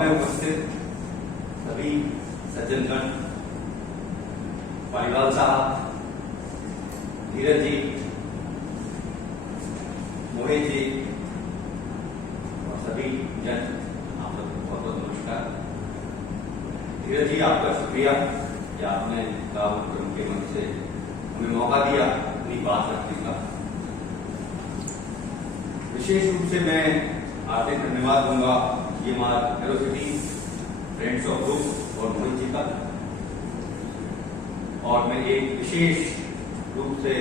में उपस्थित सभी सज्जनगण, पालीवाल साहब, धीरज जी, मोहित जी और सभी जन, आप सबको बहुत बहुत नमस्कार। धीरज जी, आपका शुक्रिया कि आपने कार्यक्रम के मंच से हमें मौका दिया अपनी बात रखने का। विशेष रूप से मैं हार्दिक धन्यवाद दूंगा ये वेलोसिटी फ्रेंड्स ऑफ ग्रुप और मोहित जी का, और मैं एक विशेष रूप से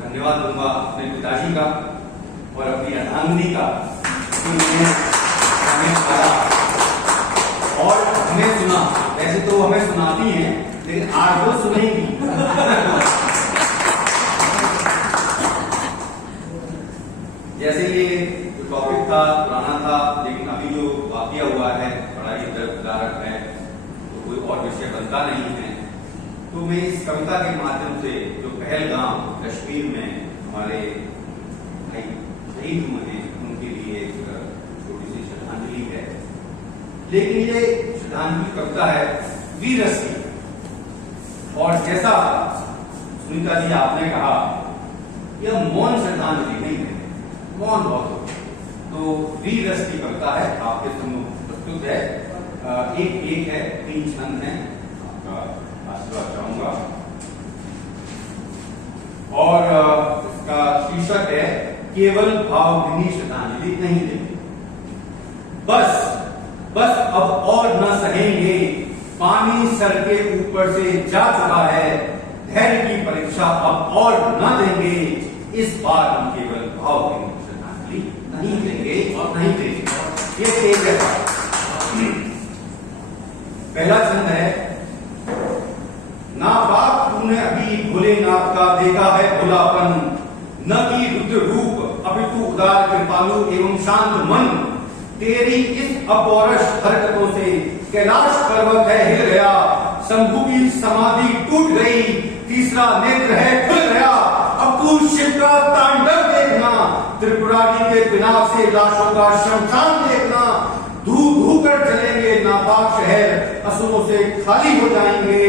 धन्यवाद दूंगा अपने पिताजी का और अपनी अर्धांगिनी का, उन्होंने हमें पढ़ा और हमें सुना। वैसे तो हमें सुनाती हैं, लेकिन आज वो सुनेंगी। जैसे ये जो टॉपिक था पुराना था, लेकिन अभी जो वाकया हुआ है बड़ा ही दर्दनाक है, तो कोई और विषय बनता नहीं है। तो मैं इस कविता के माध्यम से जो पहलगाम कश्मीर में हमारे भाई शहीद हुए हैं, उनके लिए एक छोटी सी श्रद्धांजलि है। लेकिन ये श्रद्धांजलि कविता है वीर रस की, और जैसा सुनीता जी आपने कहा, यह मौन श्रद्धांजलि नहीं है, मौन बहुत। तो वीर रस की कविता है, आपके सामने प्रस्तुत है। एक है, 3 छंद हैं, आपका आशीर्वाद चाहूंगा। और इसका शीर्षक है केवल भावभीनी श्रद्धांजलि नहीं देंगे, बस अब और न सहेंगे, पानी सर के ऊपर से जा चुका है, धैर्य की परीक्षा अब और न देंगे, इस बार हम केवल भावभीनी श्रद्धांजलि नहीं देंगे और नहीं देंगे। ये तेज है। पहला छंद है, ना बाप तूने अभी भोलेनाथ का देखा है भोलापन, न कि रुद्र रूप अपितु उदार कृपालु एवं शांत मन, तेरी इस अपौरुष हरकतों से कैलाश पर्वत है हिल गया, शंभु की समाधि टूट गई, तीसरा नेत्र है खुल गया, अब तू शिव का तांडव देखना, त्रिपुरारी के पिनाक से लाशों का शमशान देखना, धू कर चलेंगे नापाक शहर, असुरों से खाली हो जाएंगे,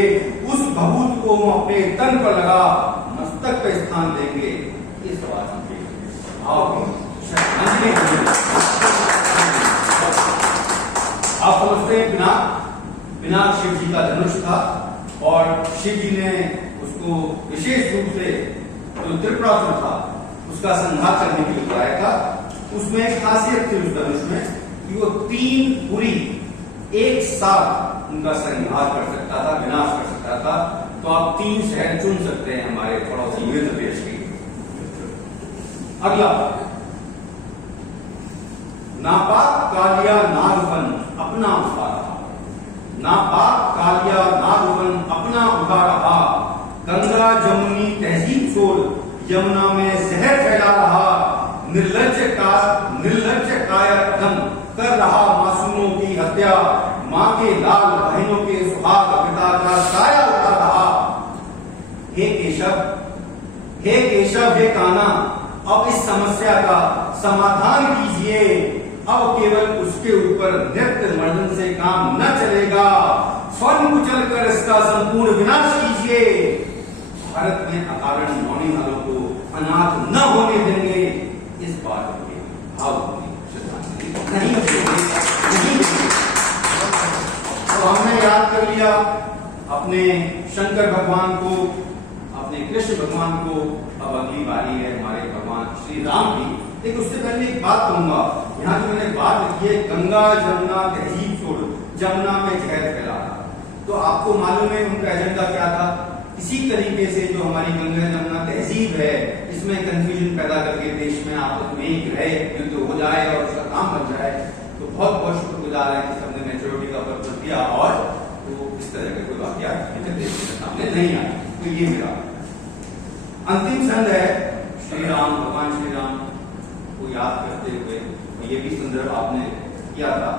उस भभूत को हम अपने तन पर लगा, मस्तक पे स्थान देंगे, इस बात आप समझते हैं पिनाक शिव जी का धनुष था, और शिव जी ने उसको विशेष रूप से जो त्रिपुरासुर था उसका संहार करने के लिए बुलाया था। उसमें एक खासियत थी उस धनुष में कि वो 3 पुरी एक साथ उनका संहार कर सकता था, विनाश कर सकता था। तो आप 3 शहर चुन सकते हैं हमारे पड़ोसी मित्र देश के। अगला, नापाक कालिया नागवन अपना उठा रहा, नापाक कालिया नागवन अपना उठा रहा, गंगा जमुनी तहजीब छोड़ यमुना में जहर फैला रहा, निर्लज्ज कायर कर रहा मासूमों की हत्या, माँ के लाल बहनों के सुहाग पिता का साया उठा रहा। हे केशव हे कान्हा, अब इस समस्या का समाधान कीजिए, अब केवल उसके ऊपर नृत्य मर्दन से काम न चलेगा, स्वर्ण कुचल कर इसका संपूर्ण विनाश कीजिए, भारत में अकारण मौनी हालों को अनाथ न होने देंगे, इस बात के भाव नहीं देंगे। तो हमने याद कर लिया अपने शंकर भगवान को, अपने कृष्ण भगवान को, अब अगली बारी है हमारे भगवान श्री राम की। लेकिन उससे पहले एक बात कहूंगा, यहाँ जो मैंने बात लिखी है गंगा जमुना तहजीब छोड़ जमुना में जहर फैला, तो आपको मालूम है उनका एजेंडा क्या था। इसी तरीके से जो हमारी गंगा जमुना तहजीब है, इसमें कंफ्यूजन पैदा करके देश में आपस में एक रहे युद्ध हो जाए और उसका काम बन जाए। तो बहुत बहुत शुक्रगुजार है कि सबने मैच्योरिटी का पर्पज दिया, और तो इस तरह का कोई वाकया देश के सामने नहीं आया। तो ये मेरा अंतिम छंद है श्री राम, भगवान श्री राम को याद करते हुए, ये भी संदर्भ आपने किया था।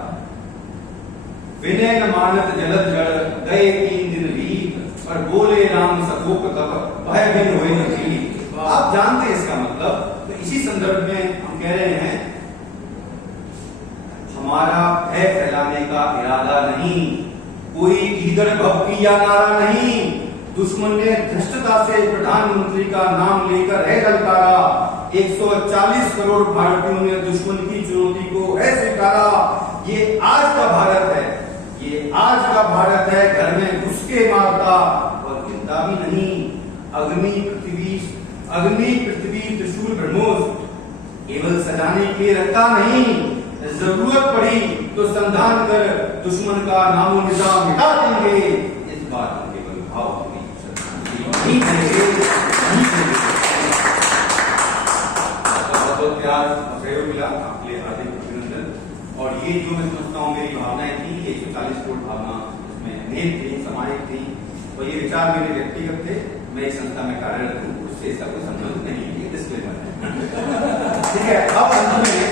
विनय न मानत जलद जड़ गए 3 दिन रीत, और बोले राम सकोप तप भय बिन होए न जीत। आप जानते हैं इसका मतलब। तो इसी संदर्भ में हम कह रहे हैं हमारा भय फैलाने का इरादा नहीं, कोई ईदर भव किया नारा नहीं। दुश्मन ने धृष्टता से प्रधानमंत्री का नाम लेकर है ललकारा। 140 करोड़ भारतीयों ने दुश्मन की चुनौती को है स्वीकारा। ये आज का भारत है, ये आज का भारत है, घर में घुस के मारता और गिनता भी नहीं। अग्नि पृथ्वी त्रिशूल ब्रह्मोस केवल सजाने के रखता नहीं, जरूरत पड़ी तो संधान कर दुश्मन का नामो निशान मिटा देंगे। इस बात को केवल भाव नहीं करेंगे। बहुत प्यार सहयोग मिला, आपके लिए हार्दिक अभिनंदन। और ये जो मैं समझता हूँ मेरी भावनाएं थी, 140 करोड़ भावना उसमें नेम थी, सामाजिक थी, और ये विचार मेरे व्यक्तिगत थे। मैं एक संस्था में कार्यरत हूँ, उससे इसका कोई संबंध नहीं है, डिस्क्लेमर है। ठीक है, अब अंत में